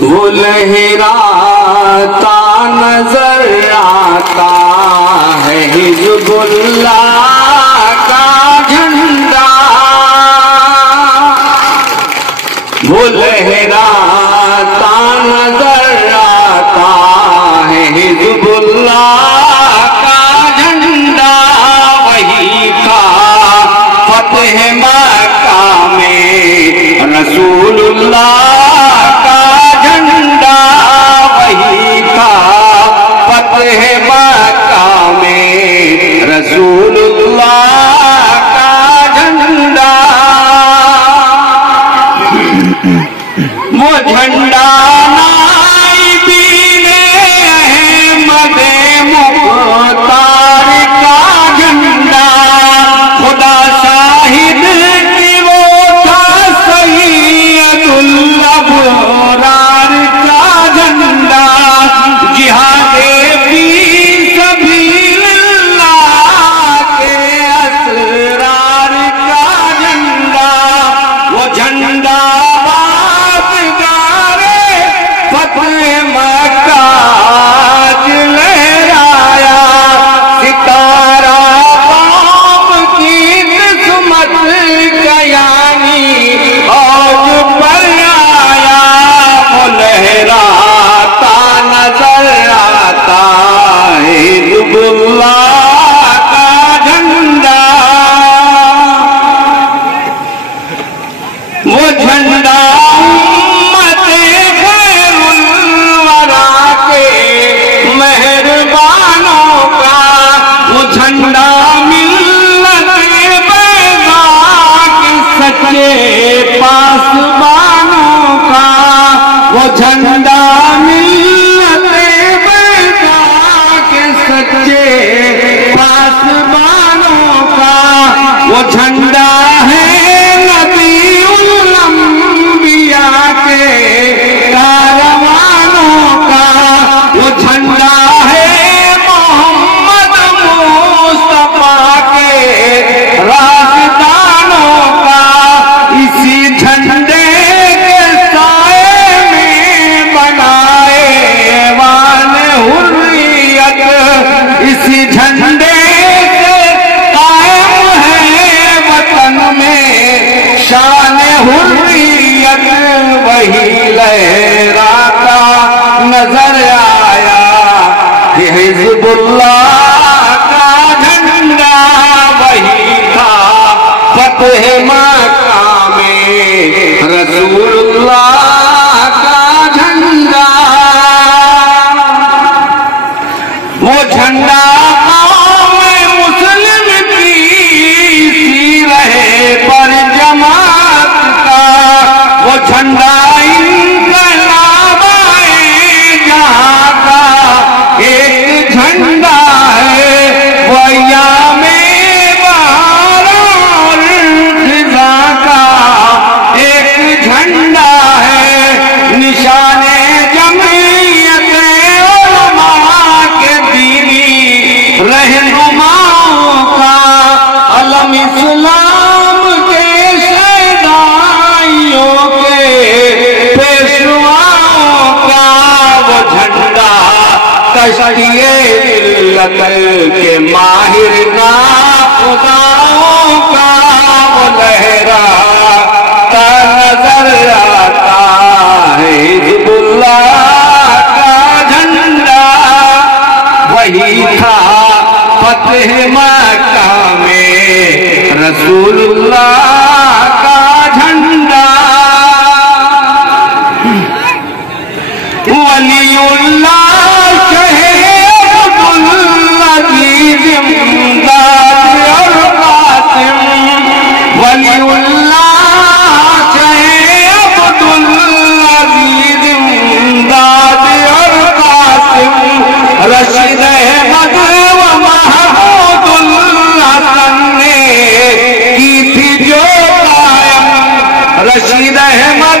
वो लहराता नजर आता है हिज़्बुल्लाह का झंडा। वो लहराता नजर आता है हिज़्बुल्लाह का झंडा। वही था फतेह मक्का में रसूलुल्लाह का झंडा। वही था फतेह मक्का में रसूलुल्लाह का झंडा। वो झंडा नाइबीने अहमद मुख्तार का झंडा। खुदा शाहिद कि वो था सैयदुल अबरार का झंडा। जिहादे फी सबीलिल्लाह के असरार का झंडा। वो झंडा फतेह मक्का लहराया। सितारा कौम की किस्मत कयानी औज पर आया। वो लहराता नजर आता है हिज़्बुल्लाह का झंडा। वो झंडा झंडा मिल्लत बैदा के सच्चे पासबानों का। वो झंडा मिल्लत बैदा के सच्चे पासबानों का। वो झंडा है नबीउल अंबिया के कारवानों का। वो झंडा है राजदानों का। इसी झंडे के साए में बनाए वाले हुर्रियत। इसी झंडे से कायम है वतन में शान हुर्रियत। वही लहराता नजर आया कि हिज़्बुल्लाह का झंडा। वही था फतेह मक्का में रसूलुल्लाह का झंडा। वो झंडा कौम मुस्लिम की सी रहे पर जमात का। वो झंडा इनकलाबाए जहां का एक झंडा है। वो झंडा है निशाने जमीयत उलमा के दीनी रहनुमाओं का। अलम इस्लाम के शहदाइयों के पेशवाओं का। वो झंडा कश्तिए मिल्लत के माहिर नाखुदाओं का। वो लहरा नजर आता है हिज़्बुल्लाह का झंडा। वही था फतेह मक्का में रसूलुल्लाह का झंडा। वलीउल्लाह शहीदुल्लाजीज इमदाद और कासिम। वलीउल्लाह रशीद अहमद व महमूदुल हसन ने की थी जो कायम। रशीद अहमद